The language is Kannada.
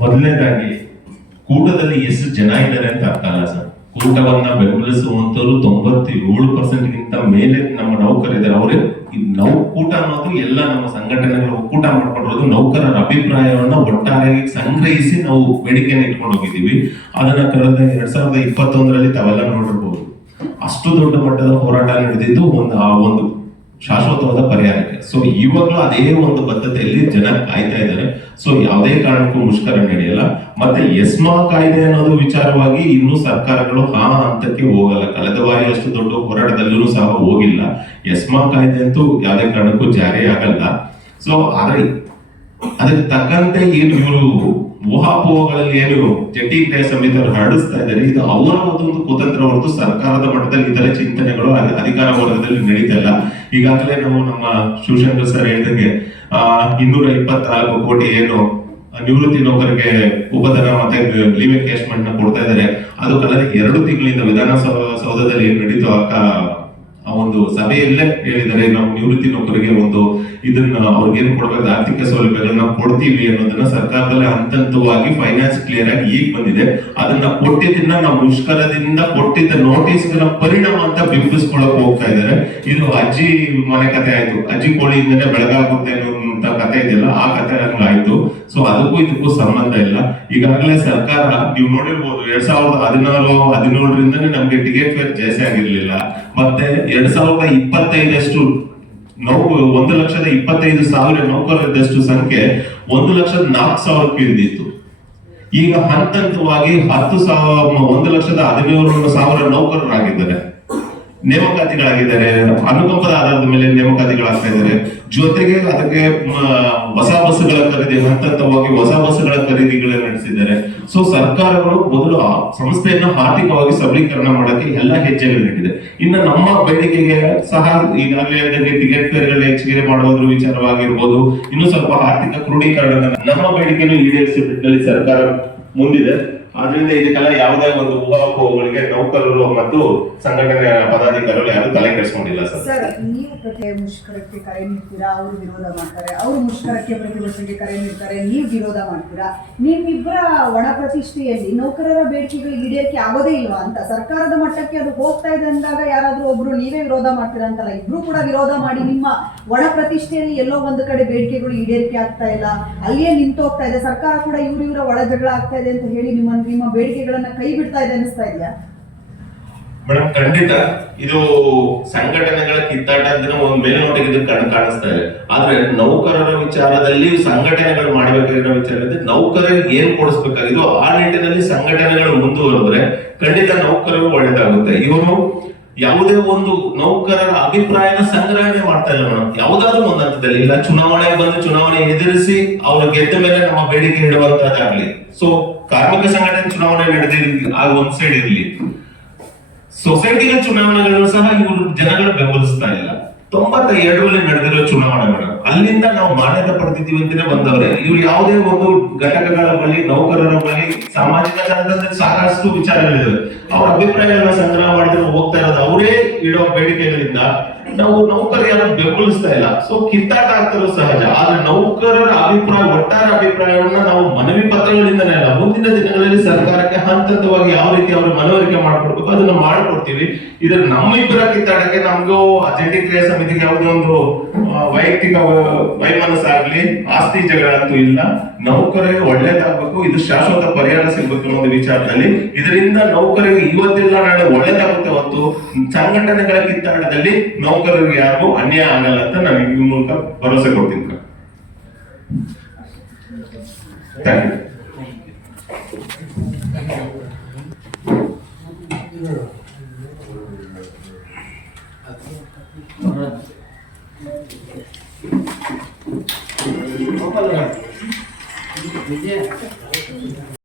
ಮೊದಲನೇದಾಗಿ ಕೂಟದಲ್ಲಿ ಎಷ್ಟು ಜನ ಇದ್ದಾರೆ ಅಂತ ಅರ್ಥ ಅಲ್ಲ ಸರ್. ಕೂಟವನ್ನ ಬೆಂಬಲಿಸುವಂತವ್ರು 97% ಮೇಲೆ ನಮ್ಮ ನೌಕರಿದ್ದಾರೆ. ಅವರೇ ನಾವು ಕೂಟ ಅನ್ನೋದು ಎಲ್ಲ ನಮ್ಮ ಸಂಘಟನೆಗಳು ಒಕ್ಕೂಟ ಮಾಡ್ಕೊಂಡಿರೋದು ನೌಕರರ ಅಭಿಪ್ರಾಯವನ್ನ ಒಟ್ಟಾರೆಯಾಗಿ ಸಂಗ್ರಹಿಸಿ ನಾವು ಬೇಡಿಕೆಯನ್ನು ಇಟ್ಕೊಂಡು ಹೋಗಿದ್ದೀವಿ. ಅದನ್ನ ಕಳೆದ 2021ರಲ್ಲಿ ತಾವೆಲ್ಲ ನೋಡಿರ್ಬೋದು. ಅಷ್ಟು ದೊಡ್ಡ ಮಟ್ಟದ ಹೋರಾಟ ನಡೆದಿದ್ದು ಒಂದು ಶಾಶ್ವತವಾದ ಪರಿಹಾರಕ್ಕೆ. ಸೊ ಇವಾಗಲೂ ಅದೇ ಒಂದು ಬದ್ಧತೆಯಲ್ಲಿ ಜನ ಕಾಯ್ತಾ ಇದ್ದಾರೆ. ಸೊ ಯಾವುದೇ ಕಾರಣಕ್ಕೂ ಮುಷ್ಕರ ನಡೆಯಲ್ಲ. ಮತ್ತೆ ಎಸ್ಮಾ ಕಾಯ್ದೆ ಅನ್ನೋದು ವಿಚಾರವಾಗಿ ಇನ್ನೂ ಸರ್ಕಾರಗಳು ಹಂತಕ್ಕೆ ಹೋಗಲ್ಲ. ಕಳೆದ ಬಾರಿ ಅಷ್ಟು ದೊಡ್ಡ ಹೋರಾಟದಲ್ಲೂ ಸಹ ಹೋಗಿಲ್ಲ. ಎಸ್ಮಾ ಕಾಯ್ದೆ ಅಂತೂ ಯಾವುದೇ ಕಾರಣಕ್ಕೂ ಜಾರಿ ಆಗಲ್ಲ. ಸೊ ಆದ್ರೆ ಅದಕ್ಕೆ ತಕ್ಕಂತೆ ಏನು ಇವರು ಊಹಾಪೋಹಗಳಲ್ಲಿ ಏನು ಜಂಟಿ ಕ್ರಿಯಾ ಸಮಿತಿಯವರು ಹರಡಿಸ್ತಾ ಇದ್ದಾರೆ, ಇದು ಅವರ ಒಂದು ಕುತಂತ್ರ ಹೊರತು ಸರ್ಕಾರದ ಮಟ್ಟದಲ್ಲಿ ಇತರ ಚಿಂತನೆಗಳು ಅಧಿಕಾರ ವರ್ಗದಲ್ಲಿ ನಡೀತಾ ಇಲ್ಲ. ಈಗಾಗಲೇ ನಾವು ನಮ್ಮ ಶಿವಶಂಕರ್ ಸರ್ ಹೇಳಿದಂಗೆ 224 ಕೋಟಿ ಏನು ನಿವೃತ್ತಿ ನೌಕರಿಗೆ ಉಪಧನ ಮತ್ತೆ ಲೀವ್ ಎನ್ಕೇಶ್ಮೆಂಟ್ ನ ಕೊಡ್ತಾ ಇದ್ದಾರೆ. ಅದು ಕಳೆದ 2 ತಿಂಗಳಿಂದ ವಿಧಾನಸೌಧದಲ್ಲಿ ಏನ್ ನಡೀತು ಆ ಒಂದು ಸಭೆಯಲ್ಲೇ ಹೇಳಿದ್ದಾರೆ, ನಾವು ನಿವೃತ್ತಿ ನೌಕರಿಗೆ ಇದನ್ನ ಅವ್ರಿಗೆ ಏನ್ ಕೊಡ್ಬೇಕು ಆರ್ಥಿಕ ಸೌಲಭ್ಯಗಳನ್ನ ಕೊಡ್ತೀವಿ ಅನ್ನೋದನ್ನ ಸರ್ಕಾರದಲ್ಲಿ ಹಂತವಾಗಿ ಫೈನಾನ್ಸ್ ಕ್ಲಿಯರ್ ಆಗಿ ಈಗ ಬಂದಿದೆ. ಅದನ್ನ ಕೊಟ್ಟಿದ್ದನ್ನ ನಾವು ಮುಷ್ಕರದಿಂದ ಕೊಟ್ಟಿದ್ದ ನೋಟಿಸ್ ಪರಿಣಾಮ ಅಂತ ಬಿಂಬಿಸ್ಕೊಳಕ್ ಹೋಗ್ತಾ ಇದ್ದಾರೆ. ಇದು ಅಜ್ಜಿ ಮನೆ ಕತೆ ಆಯ್ತು, ಅಜ್ಜಿ ಕೋಳಿಯಿಂದನೇ ಬೆಳಗಾಗುತ್ತೆ ಅನ್ನುವಂತ ಕತೆ ಇದೆಯಲ್ಲ, ಆ ಕತೆ ಆಯ್ತು. ಸೊ ಅದಕ್ಕೂ ಇದಕ್ಕೂ ಸಂಬಂಧ ಇಲ್ಲ. ಈಗಾಗಲೇ ಸರ್ಕಾರ ನೀವು ನೋಡಿರ್ಬೋದು 2016-17ರಿಂದನೇ ನಮ್ಗೆ ಟಿಕೆಟ್ ಫೇರ್ ಜಾಸ್ತಿ ಆಗಿರ್ಲಿಲ್ಲ. ಮತ್ತೆ 2025 1,25,000 ನೌಕರರಿದ್ದಷ್ಟು ಸಂಖ್ಯೆ 1,04,000 ಇಳಿದಿತ್ತು. ಈಗ ಹಂತವಾಗಿ 1,17,000 ನೌಕರರಾಗಿದ್ದಾರೆ, ನೇಮಕಾತಿಗಳಾಗಿದ್ದಾರೆ. ಅನುಕಂಪದ ಆಧಾರದ ಮೇಲೆ ನೇಮಕಾತಿಗಳಾಗ್ತಾ ಇದ್ದಾರೆ. ಜೊತೆಗೆ ಅದಕ್ಕೆ ಹೊಸ ಬಸ್ಸುಗಳ ಖರೀದಿ, ಹಂತವಾಗಿ ಹೊಸ ಬಸ್ಸುಗಳ ಖರೀದಿಗಳನ್ನ ನಡೆಸಿದ್ದಾರೆ. ಸೊ ಸರ್ಕಾರಗಳು ಮೊದಲು ಆ ಸಂಸ್ಥೆಯನ್ನ ಆರ್ಥಿಕವಾಗಿ ಸಬಲೀಕರಣ ಮಾಡಕ್ಕೆ ಎಲ್ಲ ಹೆಜ್ಜೆಗಳು ನೀಡಿದೆ. ಇನ್ನು ನಮ್ಮ ಬೇಡಿಕೆಗೆ ಸಹ ಈಗಾಗಲೇ ಟಿಕೆಟ್ ಫೇರ್ಗಳ ಹೆಚ್ಚಿಗೆ ಮಾಡುವುದ್ರ ವಿಚಾರವಾಗಿರ್ಬೋದು, ಇನ್ನು ಸ್ವಲ್ಪ ಆರ್ಥಿಕ ಕ್ರೋಢೀಕರಣ ನಮ್ಮ ಬೇಡಿಕೆಯನ್ನು ಈಡೇರಿಸಿ ನಿಟ್ಟಿನಲ್ಲಿ ಸರ್ಕಾರ ಮುಂದಿದೆ. ಆದ್ರಿಂದ ಇದಕ್ಕೆಲ್ಲ ಯಾವುದೇ ಒಂದು ಊಹಾಪೋಹಗಳಿಗೆ ನೌಕರರು ಮತ್ತು ಸಂಘಟನೆಯ ಪದಾಧಿಕಾರಿಗಳು ಯಾರು ತಲೆ ಕೆಡಿಸ್ಕೊಂಡಿಲ್ಲ ಸರ್. ನೀವು ಮುಷ್ಕರಕ್ಕೆ ಕರೆ ನೀಡ್ತೀರಾ, ಅವರು ವಿರೋಧ ಮಾಡ್ತಾರೆ. ಅವರು ಮುಷ್ಕರಕ್ಕೆ ಪ್ರತಿಭಟನೆಗೆ ಕರೆ ನೀಡ್ತಾರೆ, ನೀವು ವಿರೋಧ ಮಾಡ್ತೀರಾ. ನಿಮ್ಮಿಬ್ಬರ ಒಣ ಪ್ರತಿಷ್ಠೆಯಲ್ಲಿ ನೌಕರರ ಬೇಡಿಕೆಗಳು ಈಡೇರಿಕೆ ಆಗೋದೇ ಇಲ್ವಾ ಅಂತ ಸರ್ಕಾರದ ಮಟ್ಟಕ್ಕೆ ಅದು ಹೋಗ್ತಾ ಇದೆ ಅಂದಾಗ ಯಾರಾದ್ರೂ ಒಬ್ರು ನೀವೇ ವಿರೋಧ ಮಾಡ್ತೀರಾ ಅಂತಲ್ಲ, ಇಬ್ರು ಕೂಡ ವಿರೋಧ ಮಾಡಿ ನಿಮ್ಮ ಒಣ ಪ್ರತಿಷ್ಠೆಯಲ್ಲಿ ಎಲ್ಲೋ ಒಂದು ಕಡೆ ಬೇಡಿಕೆಗಳು ಈಡೇರಿಕೆ ಆಗ್ತಾ ಇಲ್ಲ, ಅಲ್ಲಿಯೇ ನಿಂತು ಹೋಗ್ತಾ ಇದೆ. ಸರ್ಕಾರ ಕೂಡ ಇವರ ಒಳ ಜಗಳ ಆಗ್ತಾ ಇದೆ ಅಂತ ಹೇಳಿ ನಿಮ್ಮ ಬೇಡಿಕೆಗಳನ್ನ ಕೈ ಬಿಡ್ತಾ ಇದೆ ಅನಿಸ್ತಾ ಇದೆಯಾ? ಮೇಡಮ್, ಖಂಡಿತ ಇದು ಸಂಘಟನೆಗಳ ಕಿತ್ತಾಟ ಅಂತ ಒಂದು ಮೇಲ್ನೋಟಕ್ಕೆ ಕಾಣಿಸ್ತಾ ಇದೆ. ಆದ್ರೆ ನೌಕರರ ವಿಚಾರದಲ್ಲಿ ಸಂಘಟನೆಗಳು ಮಾಡಬೇಕಾಗಿರೋ ವಿಚಾರದಲ್ಲಿ ನೌಕರರಿಗೆ ಏನ್ ಕೊಡಿಸ್ಬೇಕಾಗಿದ್ದು ಆ ನಿಟ್ಟಿನಲ್ಲಿ ಸಂಘಟನೆಗಳು ಮುಂದುವರೆದ್ರೆ ಖಂಡಿತ ನೌಕರರು ಒಳ್ಳೇದಾಗುತ್ತೆ. ಇವರು ಯಾವುದೇ ಒಂದು ನೌಕರರ ಅಭಿಪ್ರಾಯನ ಸಂಗ್ರಹಣೆ ಮಾಡ್ತಾ ಇಲ್ಲ ಮೇಡಮ್. ಯಾವುದಾದ್ರೂ ಒಂದು ಹಂತದಲ್ಲಿ ಇಲ್ಲ, ಚುನಾವಣೆಗೆ ಬಂದು ಚುನಾವಣೆ ಎದುರಿಸಿ ಅವ್ರ ಗೆದ್ದ ಮೇಲೆ ನಮ್ಮ ಬೇಡಿಕೆ ಇಡುವಂತದ್ದಾಗ್ಲಿ. ಸೊ ಕಾರ್ಮಿಕ ಸಂಘಟನೆ ಚುನಾವಣೆ ನಡೆದಿರಲಿ, ಆ ಒಂದ್ ಸೈಡ್ ಇರ್ಲಿ, ಸೊಸೈಟಿಗಳ ಚುನಾವಣೆಗಳನ್ನು ಸಹ ಇವರು ಜನಗಳು ಬೆಂಬಲಿಸ್ತಾ ಇಲ್ಲ. 92ರಲ್ಲಿ ನಡೆದಿರೋ ಚುನಾವಣೆ ಮೇಡಮ್, ಅಲ್ಲಿಂದ ನಾವು ಮಾನ್ಯತೆ ಪಡೆದಿದ್ದೀವಿ ಅಂತಾನೆ ಬಂದವ್ರೆ. ಇವ್ರು ಯಾವುದೇ ಒಂದು ಘಟಕಗಳ ಬಳಿ, ನೌಕರರ ಬಳಿ, ಸಾಮಾಜಿಕ ಜಾಲತಾಣದಲ್ಲಿ ಸಾಕಷ್ಟು ವಿಚಾರಗಳಿವೆ. ಅವ್ರ ಅಭಿಪ್ರಾಯಗಳನ್ನ ಸಂಗ್ರಹ ಮಾಡಿದ್ರೆ ಹೋಗ್ತಾ ಇರೋದು ಅವರೇ ಇಡೋ ಬೇಡಿಕೆಗಳಿಂದ ನಾವು ನೌಕರರು ಯಾರು ಬೆಂಬಲಿಸ್ತಾ ಇಲ್ಲ. ಸೊ ಕಿತ್ತಾಟ ಆಗ್ತಿರೋ ಸಹಜ. ಆದ್ರೆ ನೌಕರರ ಅಭಿಪ್ರಾಯ, ಒಟ್ಟಾರೆ ಅಭಿಪ್ರಾಯವನ್ನ ನಾವು ಮನವಿ ಪತ್ರಗಳಿಂದನೇ ಅಲ್ಲ, ಮುಂದಿನ ದಿನಗಳಲ್ಲಿ ಸರ್ಕಾರಕ್ಕೆ ಹಂತವಾಗಿ ಯಾವ ರೀತಿ ಅವರು ಮನವರಿಕೆ ಮಾಡ್ಕೊಡ್ಬೇಕು ಅದನ್ನ ಮಾಡ್ಕೊಡ್ತೀವಿ. ಇದ್ರ ನಮ್ಮಿಬ್ಬರ ಕಿತ್ತಾಟಕ್ಕೆ ನಮ್ಗೂ ಜಂಟಿ ಕ್ರಿಯಾ ಸಮಿತಿಗೆ ಯಾವುದೇ ಒಂದು ವೈಯಕ್ತಿಕ ವೈಮನಸ್ಸಾಗ್ಲಿ, ಆಸ್ತಿ ಜಗಳ ಅಂತೂ ಇಲ್ಲ. ನೌಕರರಿಗೆ ಒಳ್ಳೇದಾಗಬೇಕು, ಇದು ಶಾಶ್ವತ ಪರಿಹಾರ ಸಿಗಬೇಕು ಅನ್ನೋ ವಿಚಾರದಲ್ಲಿ. ಇದರಿಂದ ನೌಕರಿಗೆ ಇವತ್ತಿಲ್ಲ ನಾಳೆ ಒಳ್ಳೇದಾಗುತ್ತೆ ಹೊತ್ತು ಸಂಘಟನೆಗಳ ಕಿತ್ತಾಟದಲ್ಲಿ ನೌಕರರಿಗೆ ಯಾರಿಗೂ ಅನ್ಯಾಯ ಆಗಲ್ಲ ಅಂತ ನಾನು ಈ ಮೂಲಕ ಭರವಸೆ ಕೊಡ್ತೀನಿ. Thank you.